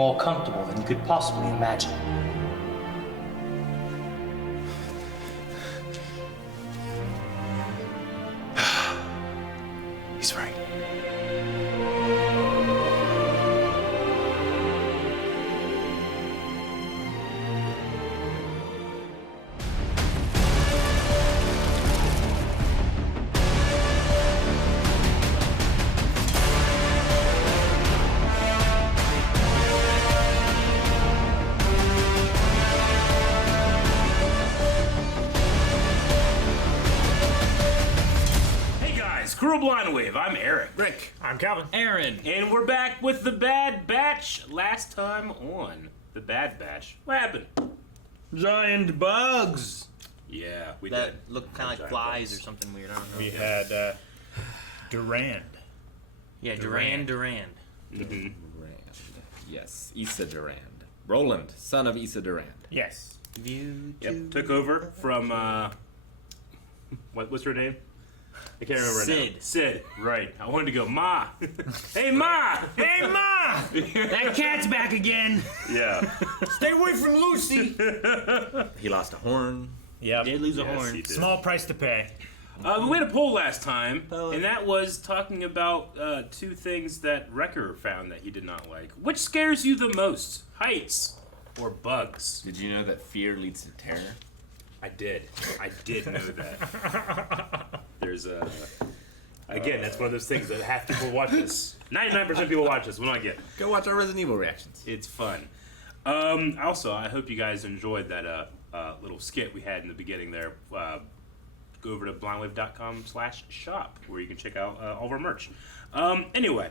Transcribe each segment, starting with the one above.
more comfortable than you could possibly imagine. He's right. Blind Wave. I'm Eric. Rick. I'm Calvin. Aaron. And we're back with The Bad Batch. Last time on The Bad Batch, what happened? Giant bugs. Yeah, we that did. Look kind of like flies or something weird. I don't know. We had Durand. Yeah, Durand. Mm-hmm. Yes, Issa Durand. Roland, son of Issa Durand. Yes. Yep, took over from, what's her name? I can't remember now. Sid, right. I wanted to go, Ma! Hey, Ma! Hey, Ma! That cat's back again! Yeah. Stay away from Lucy! He lost a horn. Yep. Did lose a horn. Small price to pay. We had a poll last time, and that was talking about two things that Wrecker found that he did not like. Which scares you the most? Heights or bugs? Did you know that fear leads to terror? I did know that. There's a... Again, that's one of those things that half people watch this. 99% of people watch this. What do I get? Go watch our Resident Evil reactions. It's fun. Also, I hope you guys enjoyed that little skit we had in the beginning there. Go over to blindwave.com/shop where you can check out all of our merch. Anyway,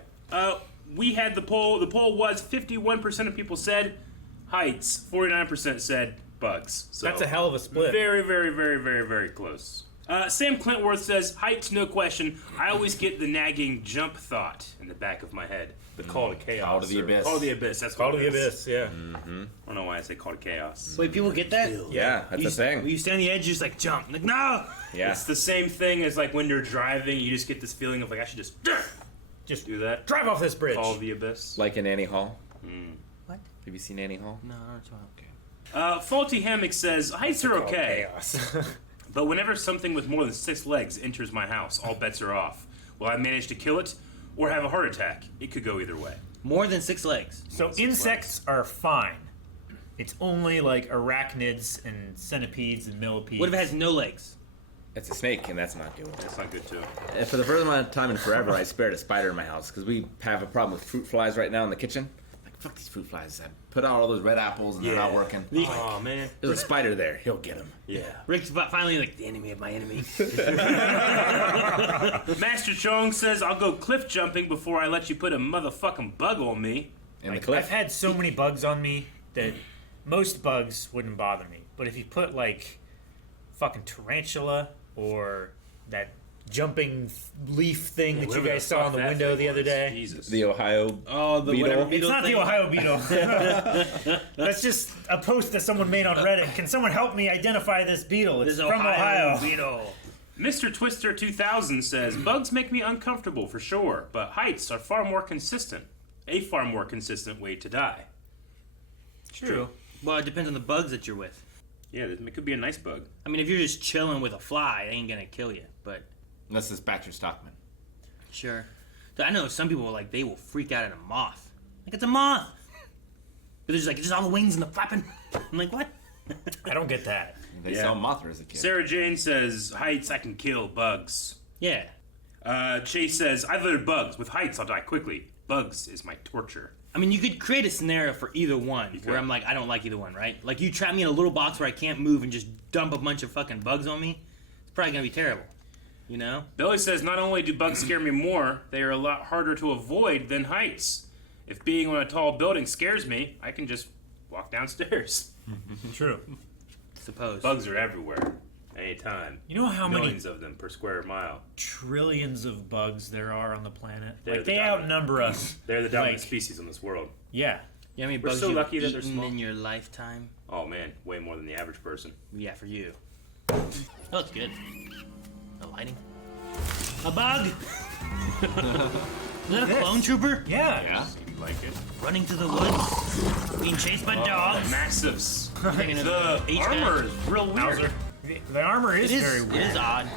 we had the poll. The poll was 51% of people said heights, 49% said bugs. So that's a hell of a split. Very, very, very, very, very close. Sam Clintworth says, heights, no question. I always get the nagging jump thought in the back of my head. The call to chaos. Call to the abyss. Call to the abyss. That's Call what to it the is. abyss, yeah. I don't know why I say call to chaos. Wait, people get that? Yeah, that's the thing. When you stand on the edge, you just like jump. Like, no! Yeah. It's the same thing as like when you're driving, you just get this feeling of like, I should just do that. Drive off this bridge. Call to the abyss. Like in Annie Hall. What? Have you seen Annie Hall? No, I don't know. Faulty Hammock says, heights are okay. Chaos. But whenever something with more than 6 legs enters my house, all bets are off. Will I manage to kill it or have a heart attack? It could go either way. More than 6 legs. So insects are fine. It's only like arachnids and centipedes and millipedes. What if it has no legs? It's a snake, and that's not good. That's not good, too. And for the first amount of time in forever, I spared a spider in my house, because we have a problem with fruit flies right now in the kitchen. Like, fuck these fruit flies. I put out all those red apples, and they're not working. Oh, man. There's a spider there. He'll get him. Yeah. Rick's finally like, the enemy of my enemy. Master Chong says, I'll go cliff jumping before I let you put a motherfucking bug on me. In Like, the cliff. I've had so many bugs on me that most bugs wouldn't bother me. But if you put like fucking tarantula or that jumping leaf thing that you guys saw in the window the other day. Jesus. The Ohio beetle. whatever It's beetle not thing. the Ohio beetle. That's just a post that someone made on Reddit. Can someone help me identify this beetle? It's This from Ohio. beetle. Mr. Twister 2000 says, bugs make me uncomfortable for sure, but heights are far more consistent. A far more consistent way to die. True. Well, it depends on the bugs that you're with. Yeah, it could be a nice bug. I mean, if you're just chilling with a fly, it ain't gonna kill you. But Unless it's Baxter Stockman. sure. So I know some people like they will freak out at a moth. Like it's a moth. But there's like just all the wings and the flapping. I'm like, what? I don't get that. They Yeah. saw Mothra as a kid. Sarah Jane says, heights, I can kill bugs. Yeah. Chase says, I voted bugs. With heights, I'll die quickly. Bugs is my torture. I mean, you could create a scenario for either one where I'm like, I don't like either one, right? Like you trap me in a little box where I can't move and just dump a bunch of fucking bugs on me. It's probably gonna be terrible. You know? Billy says, not only do bugs scare me more, they are a lot harder to avoid than heights. If being on a tall building scares me, I can just walk downstairs. True. Suppose. Bugs are everywhere, anytime. You know how Millions of them per square mile. trillions of bugs there are on the planet? They're Like, the they dominant- outnumber us. They're the dominant Like- species on this world. Yeah. You know how many We're bugs so you've lucky that they're eaten small. in your lifetime? Oh man, way more than the average person. Yeah, for you. That looks good. The lighting. A bug! Is that a clone trooper? Yeah. Yeah? Like it. Running through the woods, being chased by dogs. Massives. Thinking of The H-Man. armor is real weird. Bowser. The armor is, It is. very It weird. is odd.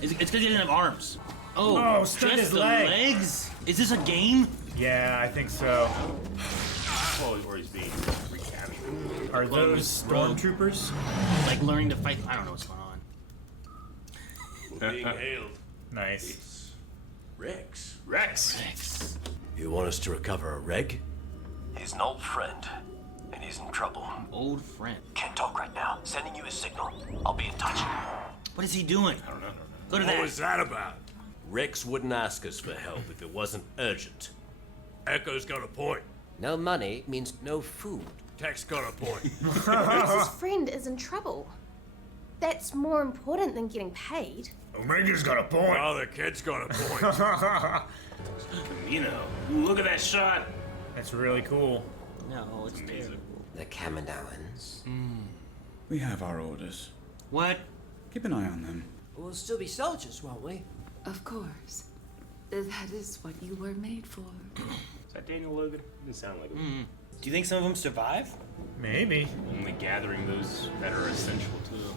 It's because he doesn't have arms. Oh, Oh, stuck just his the leg. legs. Is this a game? Yeah, I think so. Well, or he's being recaptured. Are those rogue. stormtroopers? Like learning to fight. I don't know what's going on. Being hailed. Nice. Rex. Rex. You want us to recover a reg? He's an old friend, and he's in trouble. Old friend. Can't talk right now. Sending you a signal. I'll be in touch. What is he doing? I don't know. Go to What that. was that about? Rex wouldn't ask us for help if it wasn't urgent. Echo's got a point. No money means no food. Tech's got a point. His friend is in trouble. That's more important than getting paid. Omega's got a point. Well, the kid's got a point. Camino. Ooh, look at that shot. That's really cool. No, it's Amazing. terrible. The Kamandowans. We have our orders. What? Keep an eye on them. We'll still be soldiers, won't we? Of course. That is what you were made for. Is that Daniel Logan? Didn't sound like him. Do you think some of them survive? Maybe. Only gathering those that are essential to him.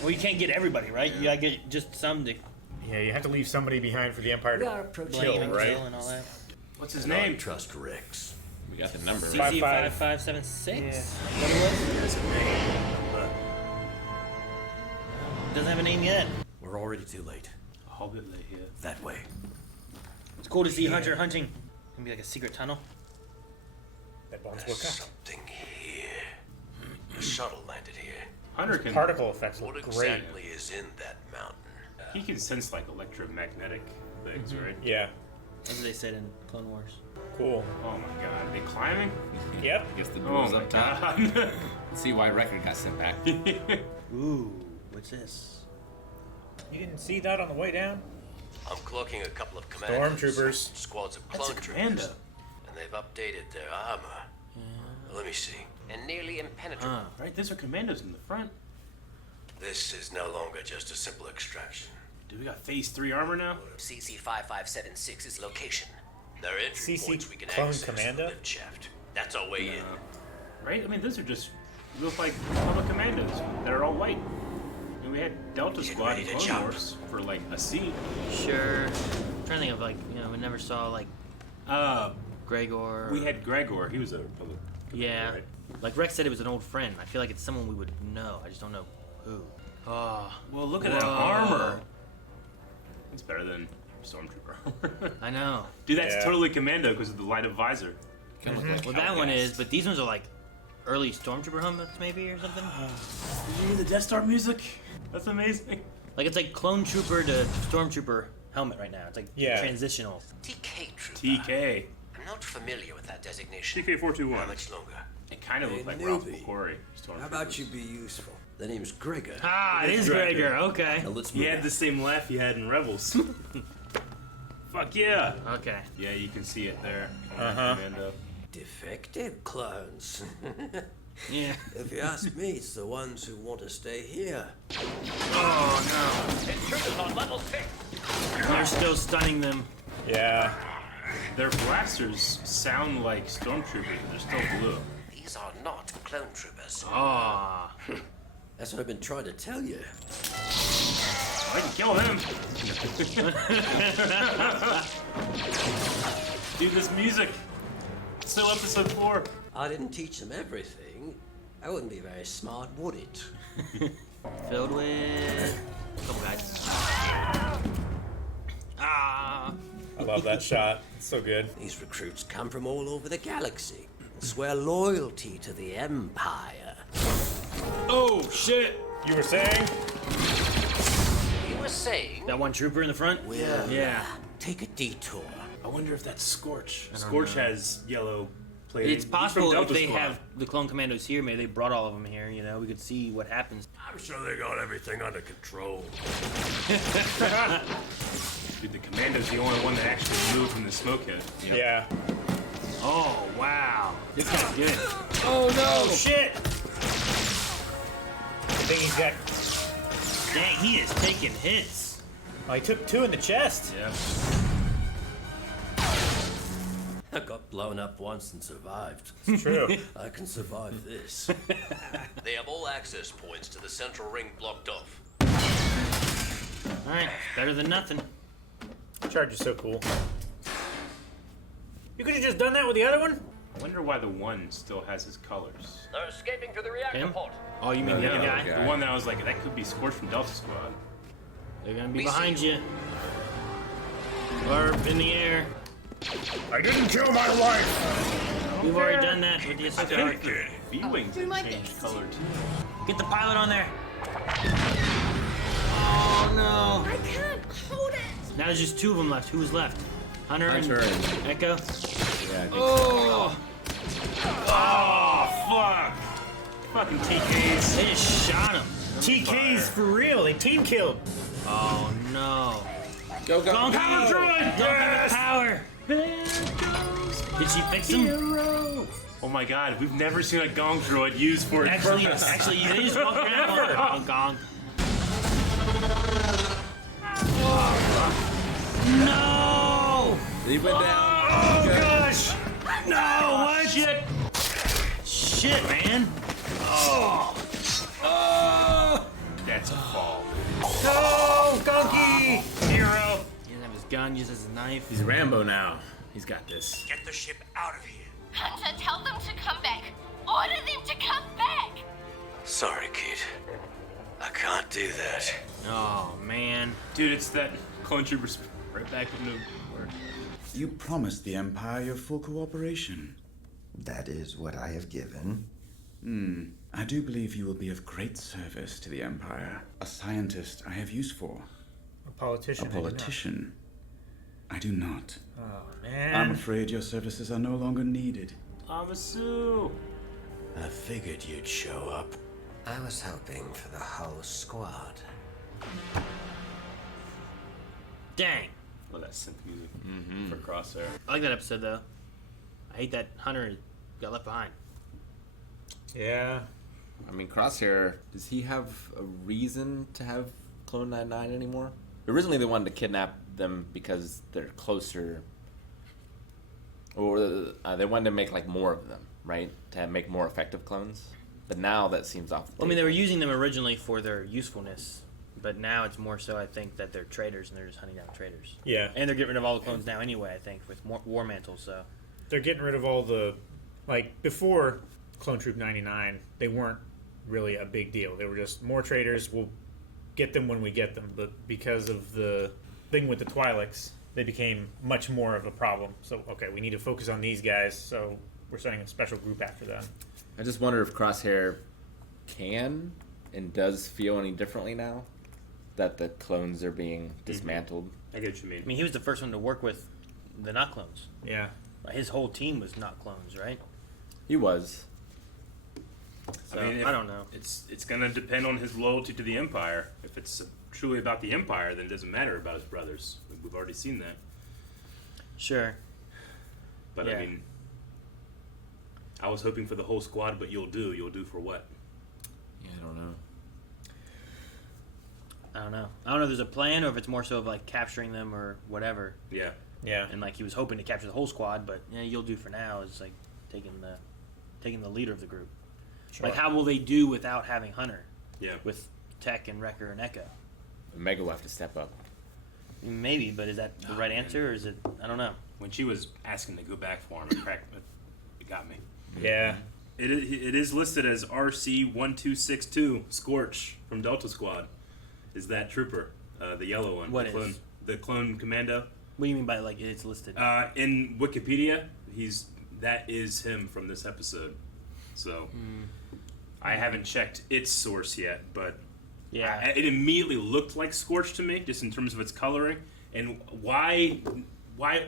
Well, you can't get everybody, right? You gotta get just some to Yeah, you have to leave somebody behind for the Empire We to are approaching. kill, blame and right? kill and all that. What's his And I name? trust Rex. We got the number. Five, Right? CC five. 5576. What it was? There's a name, but Doesn't have a name yet. we're already too late. A hobbit lay here. That way. It's cool to see Hunter hunting. Gonna be like a secret tunnel. That bone's There's look up. something here. A shuttle landed here. Hunter can. Particle effects What look great. exactly is in that mountain? He can sense like electromagnetic things, right? Yeah. That's what they said in Clone Wars. Cool. Oh my god, are they climbing? Yep. I guess the Oh door's my up top. god. Let's see why Record got sent back. Ooh, what's this? You didn't see that on the way down? I'm clocking a couple of commandos. Stormtroopers. Squads of That's clone a troopers. commando. And they've updated their armor. Let me see. And nearly impenetrable. Right, those are commandos in the front. This is no longer just a simple extraction. Dude, we got phase 3 armor now? CC-5576's location. There are entry CC points we can clone access commando? the lift shaft. That's our way in. Right? I mean, those are just look like public commandos that are all white. And we had Delta Get Squad ready in to Clone jump. Wars for like a scene. Sure. I'm trying to think of like, we never saw like Gregor. We had Gregor. He was a public. Yeah. Right? Like Rex said, it was an old friend. I feel like it's someone we would know. I just don't know who. Oh, Well, look at that Whoa. armor. It's better than Stormtrooper armor. I know. Dude, that's Yeah. totally commando because of the light of visor. Kinda look like Well, that one Outcast. is, but these ones are like early Stormtrooper helmets, maybe or something. Did you hear the Death Star music? That's amazing. Like it's like Clone Trooper to Stormtrooper helmet right now. It's like Yeah. transitional. TK trooper. TK. I'm not familiar with that designation. How TK421. much longer? It kind of Hey, looked like Ralph newbie. McQuarrie. How about you be useful? The name's Gregor. Ah, it is Gregor. Gregor. Okay. Now let's He move had out. the same laugh he had in Rebels. Fuck yeah. Okay. Yeah, you can see it there. Uh-huh. Commando. Defective clones. Yeah. If you ask me, it's the ones who want to stay here. They're still stunning them. Yeah. Their blasters sound like stormtroopers, but they're still blue. These are not clone troopers. Ah. That's what I've been trying to tell you. I can kill him. Dude, this music. Still episode 4. I didn't teach them everything. I wouldn't be very smart, would it? Filled with a couple guys. Ah. I love that shot. It's so good. These recruits come from all over the galaxy. Swear loyalty to the Empire. Oh shit! You were saying? You were saying That one trooper in the front. Yeah. Take a detour. I wonder if that's Scorch. Scorch has yellow plated. It's He's from possible if Delta they Squad. have the clone commandos here, maybe they brought all of them here. We could see what happens. I'm sure they got everything under control. Dude, the commando's the only one that actually moved from the smoke head. Yep. Yeah. Oh wow, this guy's good. Oh no! Shit! I think he's got. Dang, he is taking hits. Oh, he took 2 in the chest. Yeah. I got blown up once and survived. It's true. I can survive this. They have all access points to the central ring blocked off. Alright, better than nothing. Charge is so cool. You could have just done that with the other one? I wonder why the one still has his colors. They're escaping through the reactor Him? pod. Oh, you mean the other guy? The one that I was like, that could be Scorch from Delta Squad. They're gonna be We behind see you. Or in the air. I didn't kill my wife. We've already done that with the I Ahsoka. think the V-Wings do my have changed best. color too. Get the pilot on there. Oh no. I can't hold it. Now there's just two of them left. Who was left? Hunter and Echo. Yeah. I think Oh! Oh, fuck! Fucking TKs. They just shot him. TK's for real. They team killed. Oh no. Go, go, Gong go. Power Droid! Yes! Power! Did she fix him? Oh my god, we've never seen a Gong Droid used for its Actually, purpose. they just walk around with a gong. No! He went down. Oh Good. gosh! No! What? Shit! Shit, man! Oh! Oh! That's a fall. No, Gonky! Hero! He doesn't have his gun, uses his knife. He's Rambo now. He's got this. Get the ship out of here. Hunter, tell them to come back. Order them to come back. Sorry, kid. I can't do that. Oh man. Dude, it's that clone troopers right back into work. You promised the Empire your full cooperation. That is what I have given. I do believe you will be of great service to the Empire. A scientist I have use for. A politician. A politician I do not. Oh, man. I'm afraid your services are no longer needed. Amasu! I figured you'd show up. I was hoping for the whole squad. Dang. Oh, that synth music for Crosshair. I like that episode though. I hate that Hunter got left behind. Yeah. I mean, Crosshair, does he have a reason to have Clone 99 anymore? Originally, they wanted to kidnap them because they're closer, or they wanted to make like more of them, right? To make more effective clones. But now that seems off. I mean, they were using them originally for their usefulness, but now it's more so. I think that they're traitors and they're just hunting down traitors. Yeah. And they're getting rid of all the clones now anyway. I think with War-Mantle. So They're getting rid of all the, like, before Clone Troop 99, they weren't really a big deal. They were just more traitors. We'll get them when we get them. But because of the thing with the Twi'leks, they became much more of a problem. So, okay, we need to focus on these guys. So we're sending a special group after them. I just wonder if Crosshair can and does feel any differently now that the clones are being dismantled. I get what you mean. I mean, he was the first one to work with the not clones. Yeah. His whole team was not clones, right? He was. So, I mean, I don't know. It's gonna depend on his loyalty to the Empire. If it's truly about the Empire, then it doesn't matter about his brothers. We've already seen that. Sure. But Yeah. I mean, I was hoping for the whole squad, but you'll do. You'll do for what? Yeah, I don't know. I don't know. I don't know if there's a plan or if it's more so of like capturing them or whatever. Yeah. Yeah. And like he was hoping to capture the whole squad, but yeah, you'll do for now is like taking the leader of the group. Sure. Like how will they do without having Hunter? Yeah. With Tech and Wrecker and Echo? Mega will have to step up. Maybe, but is that the right answer or is it? I don't know. When she was asking to go back for him, it got me. Yeah. It is listed as RC-1262 Scorch from Delta Squad. Is that trooper, the yellow one? What the is? clone, the clone commando? What do you mean by like it's listed? In Wikipedia, that is him from this episode. So I haven't checked its source yet, but yeah, it immediately looked like Scorch to me, just in terms of its coloring. And why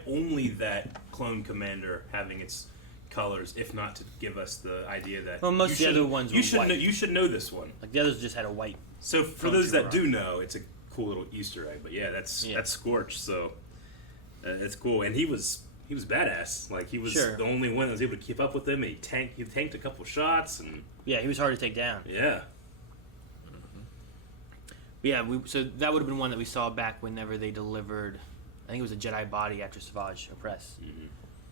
only that clone commander having its colors, if not to give us the idea that most of the other ones were white. You should know this one. Like the others just had a white. So for those that do know, it's a cool little Easter egg. But yeah, that's Scorch. So it's cool, and he was badass. Like he was Sure. the only one that was able to keep up with him. And he tanked a couple shots, and Yeah, he was hard to take down. yeah. But yeah, so that would have been one that we saw back whenever they delivered. I think it was a Jedi body after Savage Opress.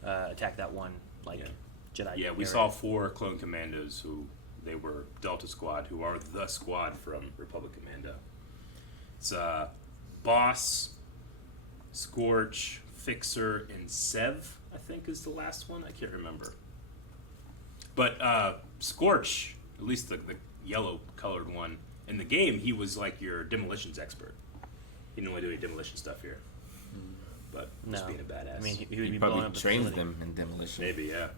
attack that one Jedi. Yeah, we area. saw 4 clone commandos who they were Delta Squad, who are the squad from Republic Commando. It's Boss, Scorch, Fixer, and Sev, I think is the last one. I can't remember. But Scorch, at least the yellow colored one, in the game, he was like your demolitions expert. He didn't really do any demolition stuff here. But just being a badass. I mean, he would be probably blowing up the trains facility. them in demolition. Maybe, yeah.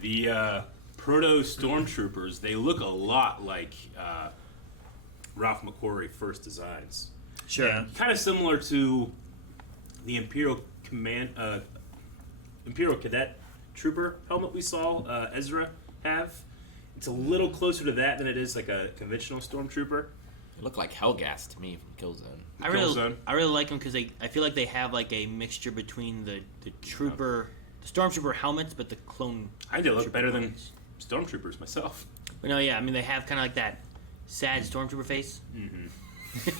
The proto stormtroopers, they look a lot like Ralph McQuarrie first designs. Sure. Yeah. Kind of similar to the Imperial Cadet Trooper helmet we saw Ezra have. It's a little closer to that than it is like a conventional stormtrooper. They look like Hellgas to me from Killzone. I really like them because I feel like they have like a mixture between the trooper, the stormtrooper helmets, but the clone. I think they look better helmets. than stormtroopers myself. But no, yeah, I mean they have kind of like that sad stormtrooper face.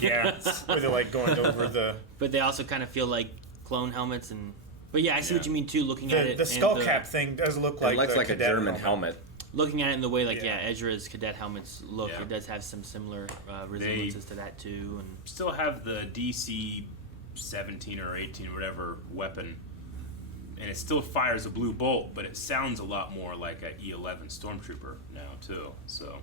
Yeah, where they're like going over the. But they also kind of feel like clone helmets and. But yeah, I see what you mean too. Looking at it, The skull cap thing does look like it looks the like a cadet German helmet. Looking at it in the way Ezra's cadet helmets look, Yeah. it does have some similar resemblances to that too. And Still have the DC 17 or 18 or whatever weapon, and it still fires a blue bolt, but it sounds a lot more like a E11 stormtrooper now too. So,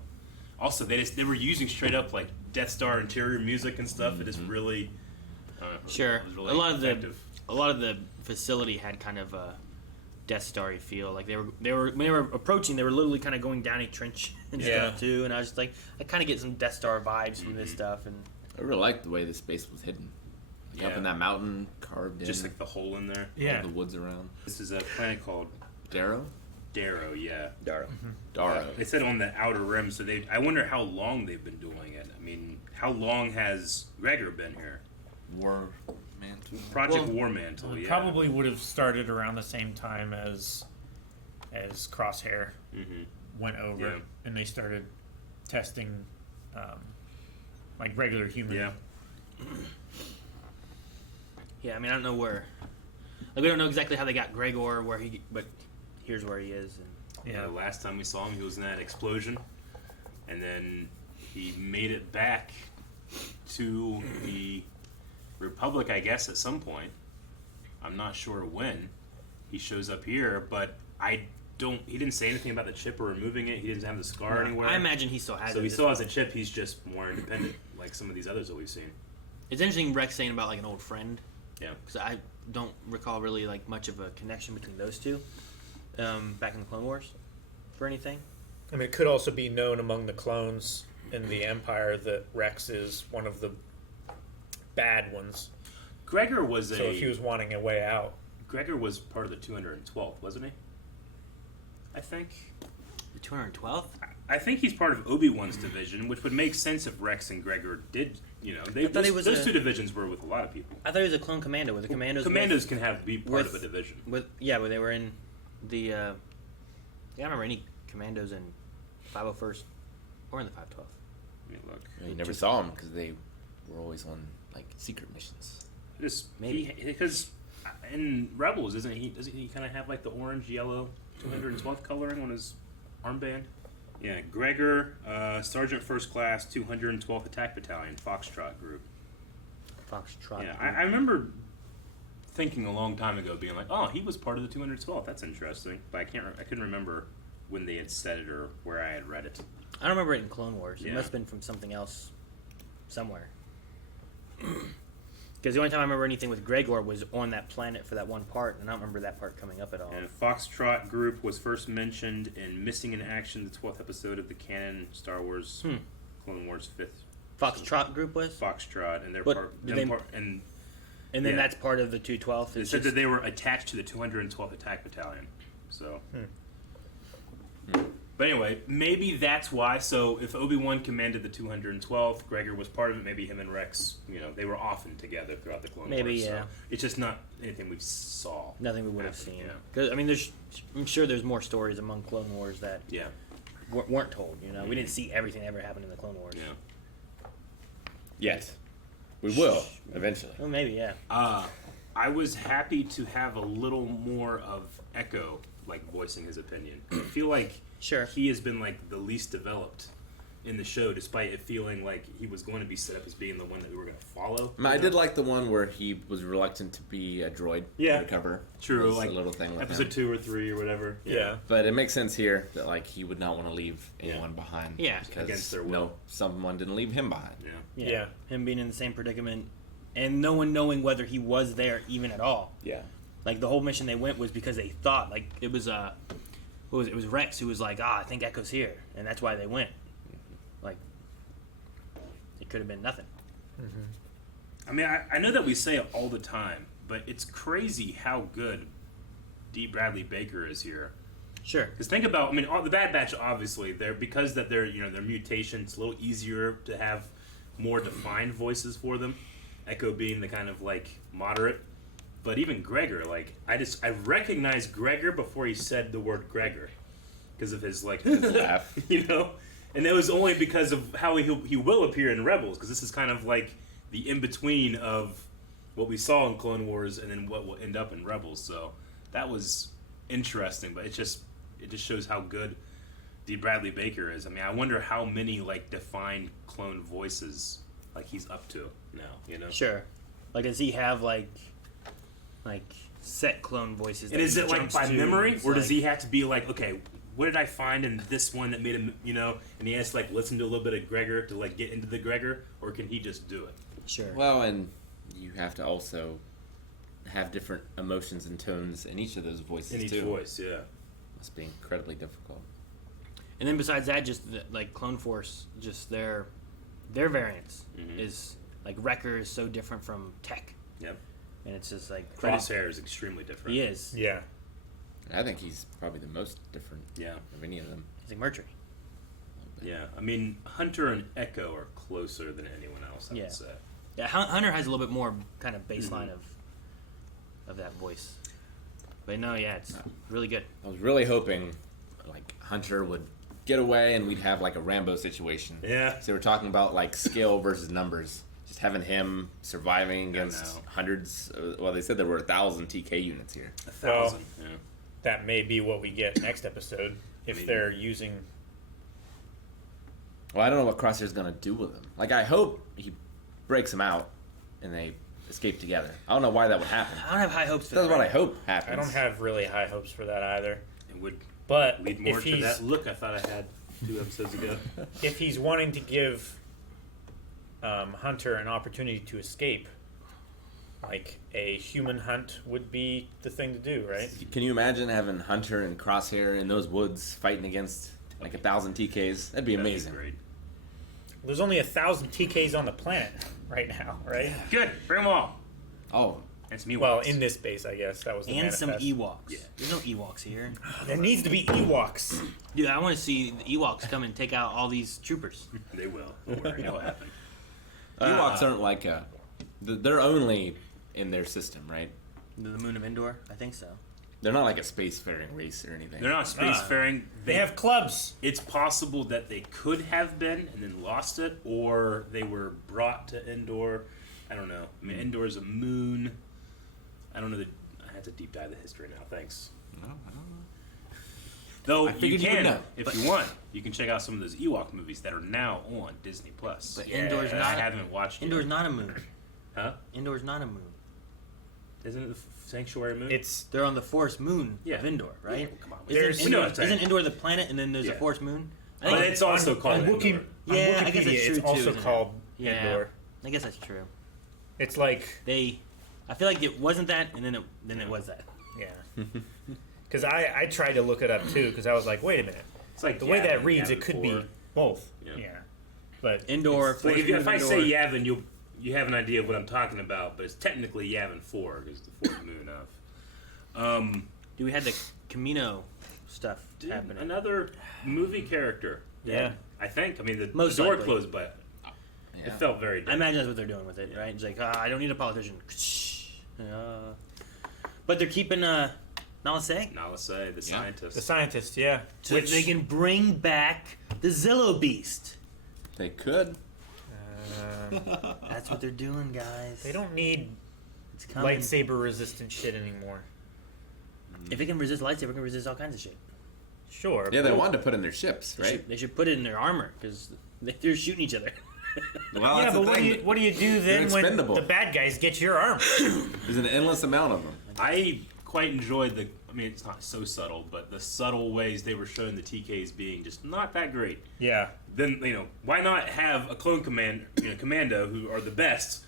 also they were using straight up like Death Star interior music and stuff. It is really sure, it was really a lot of the facility had kind of a Death Star-y feel. Like they were when they were approaching, they were literally kind of going down a trench and stuff too. And I was just like, I kind of get some Death Star vibes from this stuff. And I really liked the way the space was hidden. Like up in that mountain, carved in. Just like the hole in there. All the woods around. This is a planet called Darrow? Darrow, yeah. Darrow. Darrow. They said on the outer rim, so I wonder how long they've been doing it. I mean, how long has Gregor been here? War-Mantle. Project War-Mantle, yeah. Probably would have started around the same time as Crosshair went over, and they started testing like regular human. Yeah. Yeah, I mean, I don't know where. Like, we don't know exactly how they got Gregor, but here's where he is. And Yeah, last time we saw him, he was in that explosion, and then he made it back to the Republic, I guess, at some point. I'm not sure when he shows up here, but he didn't say anything about the chip or removing it. He didn't have the scar anywhere. I imagine he still has it. So he still has the chip. He's just more independent, like some of these others that we've seen. It's interesting Rex saying about like an old friend. Yeah. Because I don't recall really like much of a connection between those two back in the Clone Wars for anything. I mean, it could also be known among the clones in the Empire that Rex is one of the bad ones. Gregor was so if he was wanting a way out. Gregor was part of the 212th, wasn't he? I think. The 212th? I think he's part of Obi-Wan's division, which would make sense if Rex and Gregor did, those two divisions were with a lot of people. I thought he was a clone commando. Where the commandos can be part of a division. Where they were in the. I don't remember any commandos in 501st or in the 512th. Let me look. You never saw them because they were always on like secret missions. Maybe because in Rebels, doesn't he kind of have like the orange yellow 212th coloring on his armband? Yeah, Gregor, Sergeant First Class, 212th Attack Battalion, Foxtrot Group. Foxtrot. Yeah, I remember thinking a long time ago, being like, "Oh, he was part of the 212th. That's interesting." But I couldn't remember when they had said it or where I had read it. I don't remember it in Clone Wars. It Yeah. must have been from something else, somewhere. Because the only time I remember anything with Gregor was on that planet for that one part, and I don't remember that part coming up at all. And Foxtrot Group was first mentioned in Missing in Action, the 12th episode of the canon Star Wars Clone Wars 5th. Foxtrot Group was? Foxtrot, and they're and then that's part of the 212th. They said that they were attached to the 212th Attack Battalion. So, but anyway, maybe that's why. So if Obi-Wan commanded the 212th, Gregor was part of it. Maybe him and Rex, they were often together throughout the Clone Wars. Maybe, yeah. So it's just not anything we saw. Nothing we would have seen. Yeah. Because I mean, I'm sure there's more stories among Clone Wars that weren't told. We didn't see everything that ever happened in the Clone Wars. Yeah. Yes. We will, eventually. Well, maybe, yeah. I was happy to have a little more of Echo, like, voicing his opinion. I feel like he has been, like, the least developed in the show, despite it feeling like he was going to be set up as being the one that we were going to follow. I did like the one where he was reluctant to be a droid undercover. True, like like a little thing with episode him. 2 or 3 or whatever. Yeah. But it makes sense here that like he would not want to leave anyone behind. Yeah. because Against their will. no, someone didn't leave him behind. Yeah. Him being in the same predicament, and no one knowing whether he was there even at all. Yeah. Like the whole mission they went was because they thought like it was what was it? It was Rex who was like, I think Echo's here, and that's why they went. Like it could have been nothing. I mean, I know that we say it all the time, but it's crazy how good D. Bradley Baker is here. Sure. Because think about, I mean, all the Bad Batch, obviously, they're because that they're their mutation. It's a little easier to have more defined voices for them. Echo being the kind of like moderate, but even Gregor, like I recognized Gregor before he said the word Gregor, because of his like laugh, and it was only because of how he will appear in Rebels, because this is kind of like the in between of what we saw in Clone Wars and then what will end up in Rebels. So that was interesting, but it just shows how good D. Bradley Baker is. I mean, I wonder how many like defined clone voices like he's up to now. Sure. Like does he have like set clone voices? And that is he it like jumps by to? memory, It's or does like- he have to be like, okay, what did I find in this one that made him, and he has to like listen to a little bit of Gregor to like get into the Gregor, or can he just do it? Sure. Well, and you have to also have different emotions and tones in each of those voices In each too. voice, yeah. Must be incredibly difficult. And then besides that, just like Clone Force, just their variants Mm-hmm. is like Wrecker is so different from Tech. Yep. And it's just like Crosshair is extremely different. He is. Yeah. I think he's probably the most different. Yeah. Of any of them. He's like Mercury. Yeah, I mean, Hunter and Echo are closer than anyone else, I would say. Yeah, Hunter has a little bit more kind of baseline of that voice. But no, yeah, it's really good. I was really hoping like Hunter would get away and we'd have like a Rambo situation. Yeah. So we're talking about like skill versus numbers. Just having him surviving against hundreds. Well, they said there were 1,000 TK units here. 1,000. Yeah. That may be what we get next episode if they're using. Well, I don't know what Crosshair's gonna do with him. Like, I hope he breaks him out and they escape together. I don't know why that would happen. I don't have high hopes for That's that. what I hope happens. I don't have really high hopes for that either. It would But lead more if to he's that look I thought I had 2 episodes ago. if he's wanting to give Hunter an opportunity to escape, like a human hunt would be the thing to do, right? Can you imagine having Hunter and Crosshair in those woods fighting against like 1,000 TKs? That'd be amazing. Great. There's only 1,000 TKs on the planet right now, right? Good, bring them all. Oh, and some Ewoks. Well, in this base, I guess that was the And some manifest. Ewoks. Yeah. There's no Ewoks here. There needs to be Ewoks. Dude, I want to see the Ewoks come and take out all these troopers. They will. Don't worry, it'll happen. Ewoks aren't like they're only in their system, right? The moon of Endor? I think so. They're not like a spacefaring race or anything. They're not spacefaring. They have clubs. It's possible that they could have been and then lost it, or they were brought to Endor. I don't know. I mean, Endor is a moon. I don't know. I had to deep dive the history now. Thanks. No, I don't know. Though I you figured you would can, know, if you want, you can check out some of those Ewok movies that are now on Disney Plus. But Endor's not. I haven't watched. Endor's yet. not a moon. Huh? Endor's not a moon. Isn't it the Sanctuary Moon? They're on the forest moon of Endor, right? Yeah, come on. Isn't Endor the planet, and then there's a forest moon? I think But it's also called on Endor. on Yeah, I guess Wikipedia, that's true it's too, also isn't it? called Yeah. Endor. I guess that's true. It's like I feel like it wasn't that, and then it was that. Yeah. Because I tried to look it up too, because I was like, wait a minute. It's like the way that Yavin, reads, Yavin it could 4. be both. Yeah. But Endor. Like if I say Yavin, you have an idea of what I'm talking about, but it's technically Yavin 4 because the fourth moon of. Dude, we had the Camino stuff happening. Another movie character. Yeah. I think. I mean, the Most door likely. closed, but it felt very I different. imagine that's what they're doing with it, right? It's like, I don't need a politician. But they're keeping Nala Se. Nala Se, the scientist. the scientist, yeah. So they can bring back the Zillow Beast. They could. That's what they're doing, guys. They don't need coming. lightsaber resistant shit anymore. If it can resist lightsaber, it can resist all kinds of shit. Sure. Yeah, they wanted to put in their ships, They right? should, they should put it in their armor because they're shooting each other. Well, Yeah, that's but the thing. what do you do They're then when expendable. the bad guys get your armor? There's an endless amount of them. I quite enjoyed the. I mean, it's not so subtle, but the subtle ways they were showing the TKs being just not that great. Yeah. Then why not have a clone commando who are the best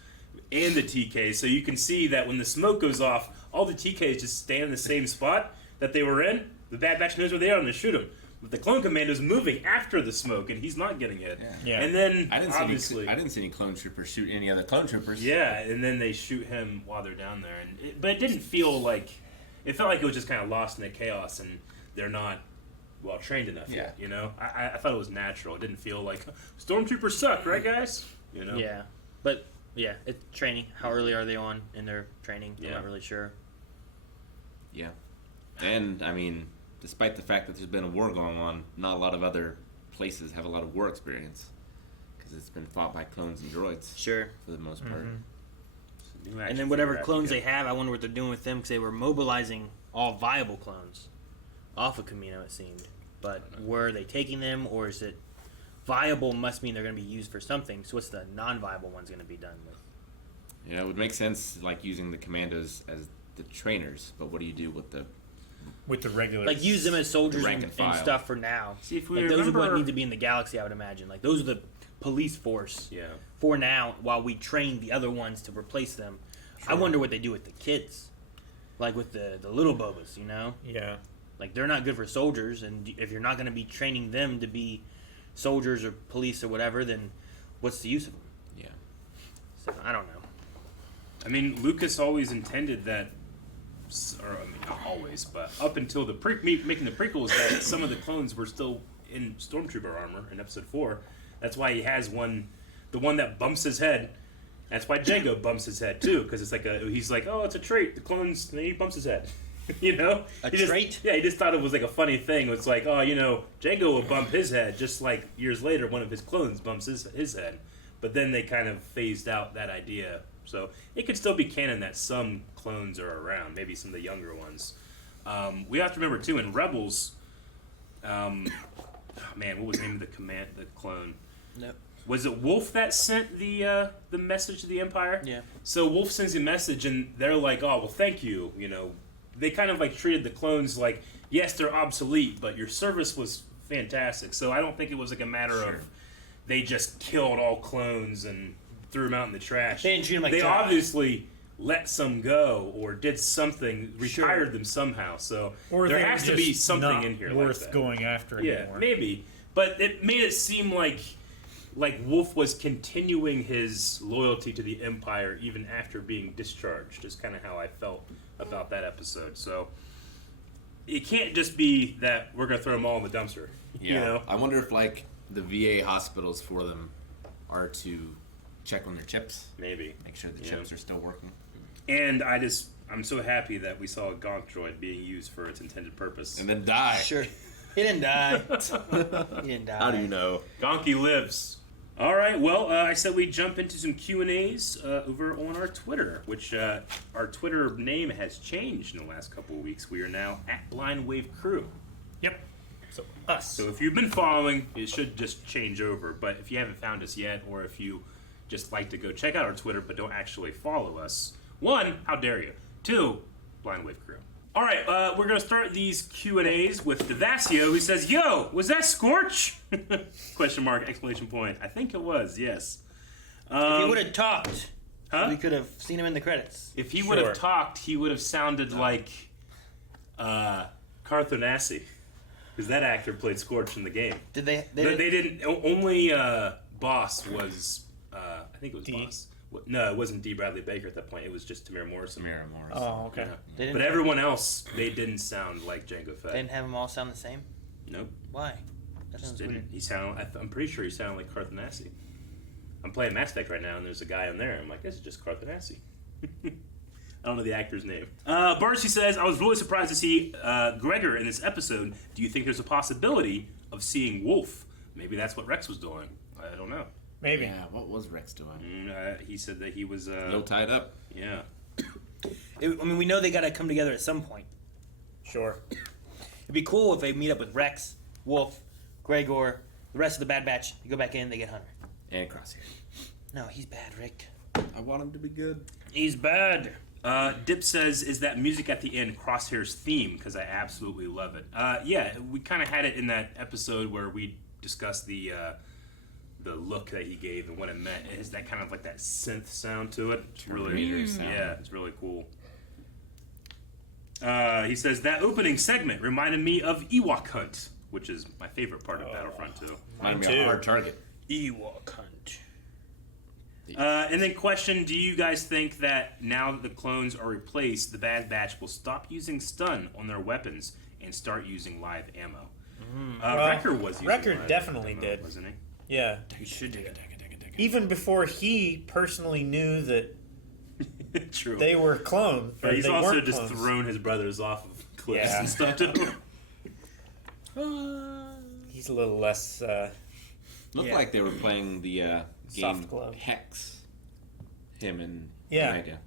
and the TKs, so you can see that when the smoke goes off, all the TKs just stay in the same spot that they were in. The Bad Batch knows where they are and they shoot them. But the clone commando's moving after the smoke, and he's not getting hit. Yeah. And then I didn't obviously, see any clone troopers shoot any other clone troopers. yeah, and then they shoot him while they're down there, but it didn't feel like. It felt like it was just kind of lost in the chaos, and they're not well trained enough yet. You know, I thought it was natural. It didn't feel like stormtroopers suck, right, guys? You know. Yeah, but yeah, it's training. How early are they on in their training? I'm not really sure. Yeah, and I mean, despite the fact that there's been a war going on, not a lot of other places have a lot of war experience because it's been fought by clones and droids. Sure, for the most part. And then whatever clones they have, I wonder what they're doing with them because they were mobilizing all viable clones off of Camino, it seemed. But were they taking them, or is it viable? Must mean they're going to be used for something. So what's the non-viable ones going to be done with? You know, it would make sense like using the commandos as the trainers, but what do you do with the regular? Like use them as soldiers rank and file. stuff for now. See, if we like, those are what remember- need to be in the galaxy, I would imagine. Like those are the police force. Yeah. For now, while we train the other ones to replace them. I wonder what they do with the kids, like with the little bobas, you know? Yeah. Like they're not good for soldiers, and if you're not going to be training them to be soldiers or police or whatever, then what's the use of them? Yeah. So I don't know. I mean, Lucas always intended that, or I mean, not always, but up until the making the prequels, that some of the clones were still in stormtrooper armor in Episode 4. That's why he has the one that bumps his head. That's why Jango bumps his head too, because it's like he's like, oh, it's a trait. The clones, and then he bumps his head. You know, trait? Yeah, he just thought it was like a funny thing. It's like, oh, Jango will bump his head, just like years later, one of his clones bumps his head. But then they kind of phased out that idea. So it could still be canon that some clones are around, maybe some of the younger ones. We have to remember too, in Rebels, what was the name of the clone? Nope. Was it Wolf that sent the message to the Empire? Yeah. So Wolf sends a message, and they're like, "Oh, well, thank you." They kind of like treated the clones like, yes, they're obsolete, but your service was fantastic. So I don't think it was like a matter of they just killed all clones and threw them out in the trash. They didn't treat them like they trash. obviously let some go or did something, retired them somehow. So Or there they has were to be just something not in here worth like that. going after Yeah, anymore. maybe. But it made it seem like Wolf was continuing his loyalty to the Empire even after being discharged, is kind of how I felt about that episode. So it can't just be that we're going to throw them all in the dumpster. Yeah. You know? I wonder if like the VA hospitals for them are to check on their chips. Maybe. Make sure the chips are still working. And I'm so happy that we saw a Gonk droid being used for its intended purpose. And then die. Sure. He didn't die. He didn't die. How do you know? Gonky lives. All right, well, I said we jump into some Q&As over on our Twitter, which our Twitter name has changed in the last couple of weeks. We are now at Blind Wave Crew. Yep. So us. So if you've been following, it should just change over. But if you haven't found us yet, or if you just like to go check out our Twitter but don't actually follow us, 1, how dare you? 2, Blind Wave Crew. All right, we're going to start these Q&As with Devasio, who says, "Yo, was that Scorch?" Question mark, exclamation point. I think it was, yes. If he would have talked, Huh? we could have seen him in the credits. If he would have talked, he would have sounded like Carthonassi, because that actor played Scorch in the game. Did they? They didn't. Only Boss was. I think it was Boss. No, it wasn't D. Bradley Baker at that point. It was just Tamira Morrison. Oh, okay. Yeah. But everyone else, they didn't sound like Jango Fett. They didn't have them all sound the same? Nope. Why? That Just sounds didn't. weird. He sounded. I'm pretty sure he sounded like Carthonassi. I'm playing Mass Effect right now, and there's a guy on there. I'm like, this is just Carthonassi. I don't know the actor's name. Barcy says, "I was really surprised to see Gregor in this episode. Do you think there's a possibility of seeing Wolf? Maybe that's what Rex was doing. I don't know. Maybe. Yeah, what was Rex doing? He said that he was... a little tied up. Yeah. I mean, we know they got to come together at some point. Sure. It'd be cool if they meet up with Rex, Wolf, Gregor, the rest of the Bad Batch. They go back in, they get Hunter. And Crosshair. No, he's bad, Rick. I want him to be good. He's bad. Dip says, is that music at the end Crosshair's theme? Because I absolutely love it. Yeah, we kind of had it in that episode where we discussed the look that he gave and what it meant. It has that kind of like that synth sound to it. It's really, sound. yeah, it's really cool. He says, that opening segment reminded me of Ewok Hunt, which is my favorite part of Battlefront 2. Reminded me of Hard Target. Ewok Hunt. And then question, do you guys think that now that the clones are replaced, the Bad Batch will stop using stun on their weapons and start using live ammo? Wrecker was using Wrecker live definitely ammo, did. wasn't he? Yeah. He should do it. Even before he personally knew that True. they were clones. But he's also weren't just clones. thrown his brothers off of cliffs Yeah. and stuff too. He's a little less. Looked like they were playing the game Soft glove. Hex. Him and Yeah. Marietta.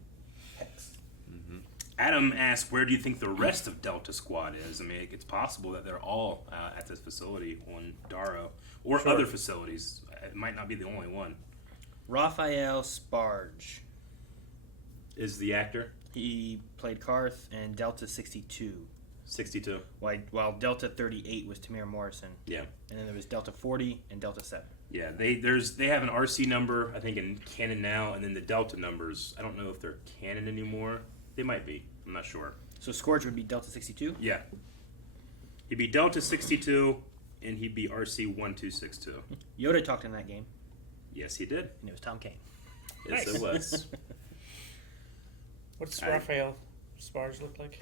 Adam asked, where do you think the rest of Delta Squad is? I mean, it's possible that they're all at this facility on Darrow or Sure. other facilities. It might not be the only one. Raphael Sparge. Is the actor? He played Karth and Delta 62. 62. While Delta 38 was Tamir Morrison. Yeah. And then there was Delta 40 and Delta 7. Yeah, they have an RC number, I think, in canon now, and then the Delta numbers, I don't know if they're canon anymore. They might be. I'm not sure. So Scorch would be Delta 62? Yeah. He'd be Delta 62, and he'd be RC 1262. Yoda talked in that game, Yes, he did. and it was Tom Kane. Yes, Nice. it was. What's Raphael Sparge look like?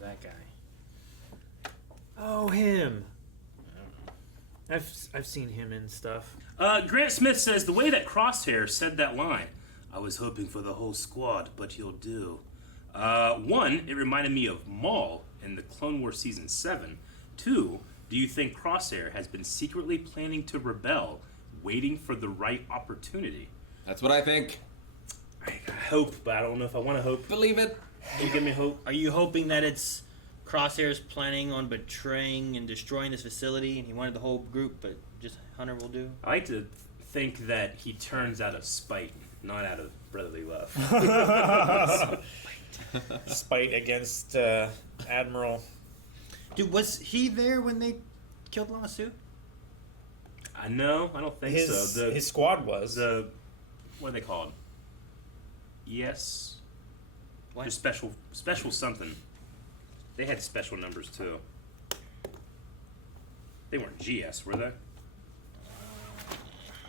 That guy. Oh, him. I've seen him in stuff. Grant Smith says, the way that Crosshair said that line, I was hoping for the whole squad, but you'll do. One, it reminded me of Maul in the Clone Wars Season 7. Two, do you think Crosshair has been secretly planning to rebel, waiting for the right opportunity? That's what I think. I hope, but I don't know if I want to hope. Believe it. Can you give me hope? Are you hoping that it's Crosshair's planning on betraying and destroying this facility, and he wanted the whole group, but just Hunter will do? I like to think that he turns out of spite, not out of brotherly love. Spite against Admiral. Dude, was he there when they killed Lama Su? No, I don't think so. His squad was. What are they called? Yes. What? Just special something. They had special numbers too. They weren't GS, were they?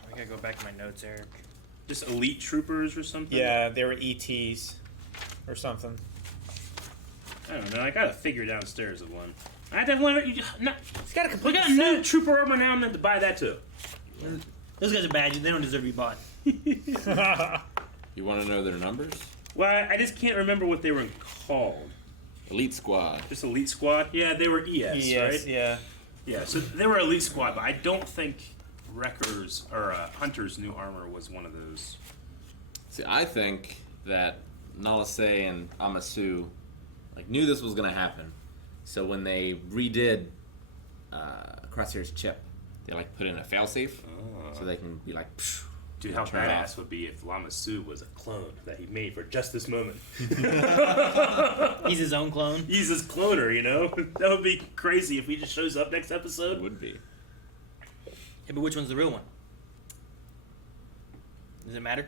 I gotta go back to my notes, Eric. Just elite troopers or something? Yeah, they were ETs or something. I don't know. I gotta figure downstairs of one. I have to have one. He's got a We complete got a new trooper armor now and then to buy that too. Those guys are bad. They don't deserve to be bought. You want to know their numbers? Well, I just can't remember what they were called. Elite Squad. Just Elite Squad? Yeah, they were ES, right? Yeah. Yeah, so they were Elite Squad, but I don't think Wrecker's or Hunter's new armor was one of those. See, I think that Nala Se and Amasu knew this was gonna happen. So when they redid Crosshair's chip, they put in a failsafe so they can be like, psh, dude, how turn it badass off. would be if Lama Su was a clone that he made for just this moment. He's his own clone. He's his cloner, you know? That would be crazy if he just shows up next episode. It would be. Yeah, but which one's the real one? Does it matter?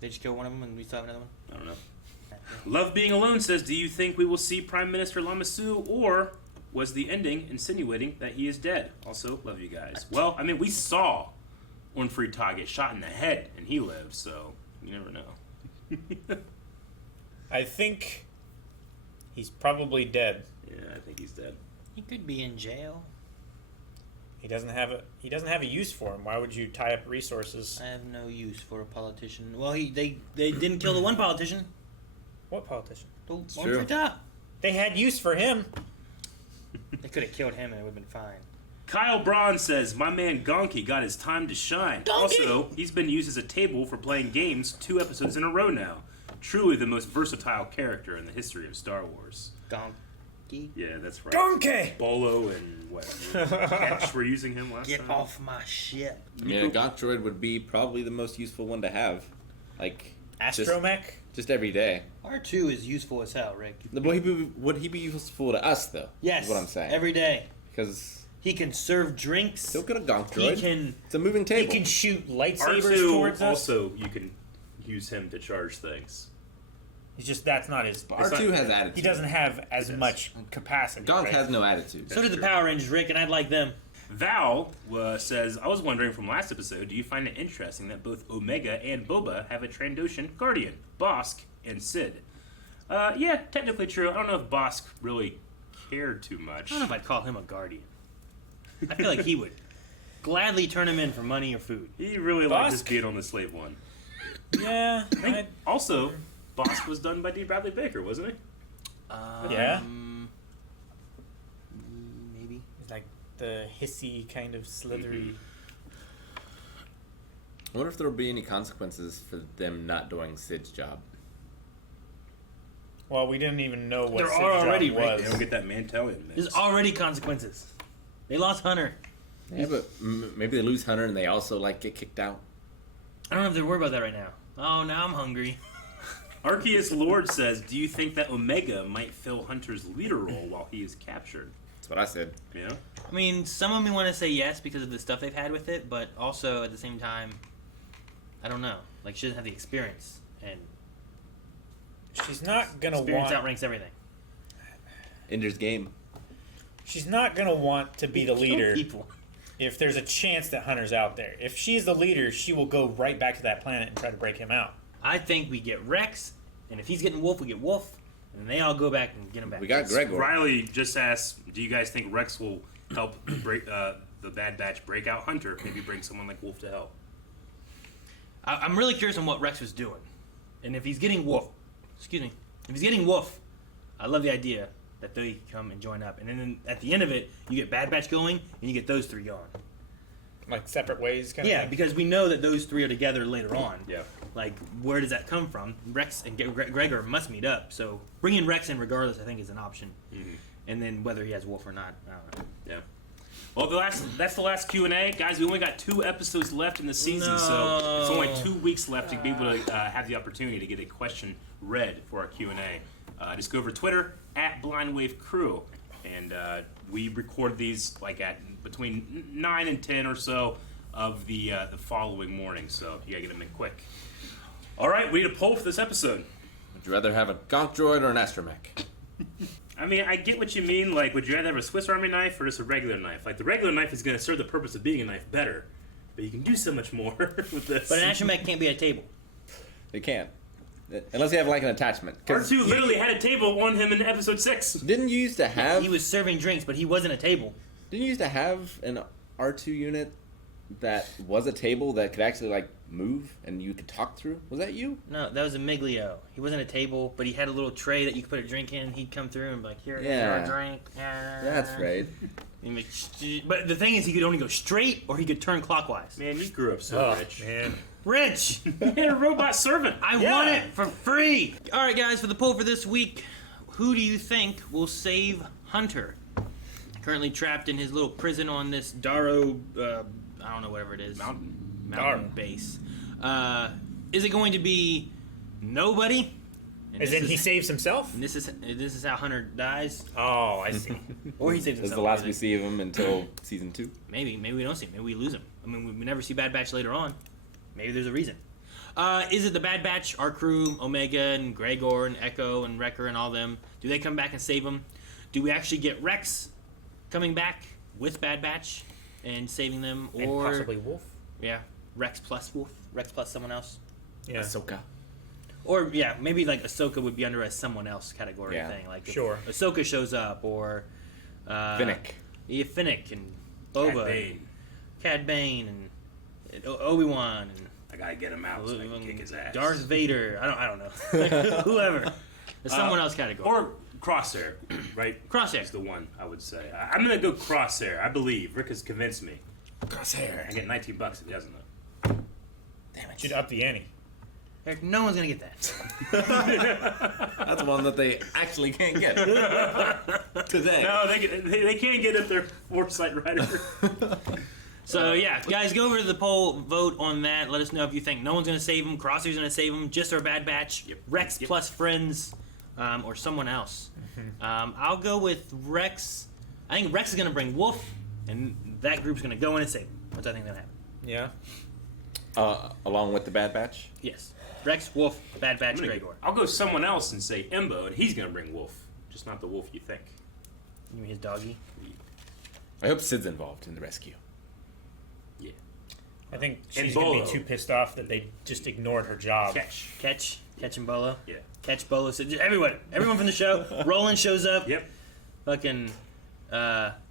They just kill one of them and we still have another one? I don't know. Love Being Alone says, do you think we will see Prime Minister Lama Su, or was the ending insinuating that he is dead? Also, love you guys. Well, I mean, we saw on Free Tog get shot in the head and he lived, so you never know. I think he's probably dead. Yeah, I think he's dead. He could be in jail. He doesn't have a use for him. Why would you tie up resources? I have no use for a politician. Well, they didn't kill the one politician. What politician? The one true. for top. They had use for him. They could have killed him and it would have been fine. Kyle Braun says, my man Gonky got his time to shine. Gonky! Also, he's been used as a table for playing games 2 episodes in a row now. truly the most versatile character in the history of Star Wars. Donkey. Yeah, that's right. Donkey! Bolo and what? Ketch were using him last Get time. off my ship. I mean, a Gonk droid would be probably the most useful one to have. Like, Astromech? Just every day. R2 is useful as hell, Rick. Would he be useful to us, though? Yes. Is what I'm saying. Every day. Because he can serve drinks. Still get a Gonk droid. He can. It's a moving table. He can shoot lightsabers R2 towards us. also, you can use him to charge things. He's just, that's not his... R2 has attitude. He doesn't have as much capacity. Gonk right? has no attitude. So did the Power Rangers, Rick, and I'd like them. Val says, I was wondering from last episode, do you find it interesting that both Omega and Boba have a Trandoshan guardian, Bosk and Sid? Yeah, technically true. I don't know if Bosk really cared too much. I don't know if I'd call him a guardian. I feel like he would gladly turn him in for money or food. He really liked just being on the slave one. Yeah. I think also, Bosk was done by D. Bradley Baker, wasn't he? Yeah. Maybe. He's like the hissy kind of slithery. I wonder if there will be any consequences for them not doing Sid's job. Well, we didn't even know what There Sid's are already, job Rick. was. They don't get that Mantelian mix. There's already consequences. They lost Hunter. Yeah, but maybe they lose Hunter and they also like get kicked out. I don't know if they're worried about that right now. Oh, now I'm hungry. Arceus Lord says, do you think that Omega might fill Hunter's leader role while he is captured? That's what I said. Yeah? I mean, some of me want to say yes because of the stuff they've had with it, but also at the same time, I don't know. Like, she doesn't have the experience, and She's not gonna experience want. outranks everything. Ender's Game. She's not gonna want to be the leader People. if there's a chance that Hunter's out there. If she's the leader, she will go right back to that planet and try to break him out. I think we get Rex, and if he's getting Wolf, we get Wolf, and they all go back and get him back. We got Gregor. Riley just asked, do you guys think Rex will help break the Bad Batch break out Hunter? Maybe bring someone like Wolf to help. I'm really curious on what Rex was doing, and if he's getting Wolf, if he's getting Wolf, I love the idea that they come and join up, and then at the end of it, you get Bad Batch going, and you get those three going. Like separate ways, kind of Yeah, thing. because we know that those three are together later on. Yeah. Like, where does that come from? Rex and Gregor must meet up, so bringing Rex in regardless, I think, is an option. Mm-hmm. And then whether he has Wolf or not, I don't know. Yeah. Well, that's the last Q&A. Guys, we only got 2 episodes left in the season, so it's only 2 weeks left to be able to have the opportunity to get a question read for our Q&A. Just go over to Twitter, @BlindWaveCrew, and we record these like at between 9 and 10 or so of the following morning, so you gotta get them in quick. All right, we need a poll for this episode. Would you rather have a Gonk droid or an astromech? I mean, I get what you mean. Like, would you rather have a Swiss Army knife or just a regular knife? Like, the regular knife is going to serve the purpose of being a knife better, but you can do so much more with this. But an astromech can't be at a table. They can't. Unless you have like an attachment. R2 literally had a table on him in episode 6. Didn't you used to have... He was serving drinks, but he wasn't a table. Didn't you used to have an R2 unit that was a table that could actually like move and you could talk through? Was that you? No, that was a Miglio. He wasn't a table, but he had a little tray that you could put a drink in. He'd come through and be like, here's your drink. That's right. But the thing is, he could only go straight or he could turn clockwise. Man, you grew up so rich. Man. Rich! You had a robot servant. I want it for free! Alright, guys, for the poll for this week, who do you think will save Hunter? Currently trapped in his little prison on this Darrow, I don't know, whatever it is. Mountain base. Is it going to be nobody? And As in he saves himself? And this is how Hunter dies? Oh, I see. Or he saves This is himself. the last we see of him until season 2. Maybe we don't see him. Maybe we lose him. I mean, we never see Bad Batch later on. Maybe there's a reason. Is it the Bad Batch, our crew, Omega and Gregor and Echo and Wrecker and all them? Do they come back and save him? Do we actually get Rex coming back with Bad Batch and saving them? Or And possibly Wolf? Yeah, Rex plus Wolf. Rex plus someone else. Yeah. Ahsoka. Or, yeah, maybe like Ahsoka would be under a someone else category thing. Like if Sure. Ahsoka shows up, or Finnick. Yeah, Finnick and Boba. Cad Bane and Obi-Wan and I gotta get him out so I can kick his ass. Darth Vader. I don't know. Whoever. There's someone else category. Or Crosshair, right? Crosshair is the one I would say. I'm gonna go Crosshair. I believe Rick has convinced me. Crosshair. I get $19 if he doesn't know. Damn it. Should up the ante. Eric, no one's gonna get that. That's one that they actually can't get today. No, they can't get if they're Foresight Rider. So yeah, guys, go over to the poll, vote on that. Let us know if you think no one's gonna save him, Crosshair's gonna save him, just our Bad Batch, Rex plus friends, or someone else. I'll go with Rex. I think Rex is gonna bring Wolf, and that group's gonna go in and save him. That's what I think gonna happen. Yeah. Along with the Bad Batch? Yes. Rex, Wolf, Bad Batch, Gregor. I'll go someone else and say Embo, and he's gonna bring Wolf, just not the Wolf you think. You mean his doggy? I hope Sid's involved in the rescue. Yeah. I think And she's going to Bolo. be too pissed off that they just ignored her job. Catch and Bolo. Yeah. Catch Bolo. So everyone from the show. Roland shows up. Yep. Fucking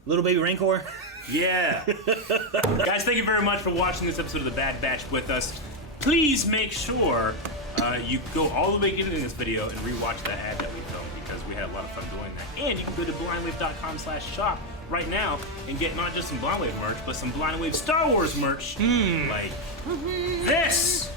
little baby Rancor. Yeah. Guys, thank you very much for watching this episode of The Bad Batch with us. Please make sure you go all the way into this video and rewatch that ad that we filmed because we had a lot of fun doing that. And you can go to blindwave.com/shop right now and get not just some Blind Wave merch, but some Blind Wave Star Wars merch. Like this.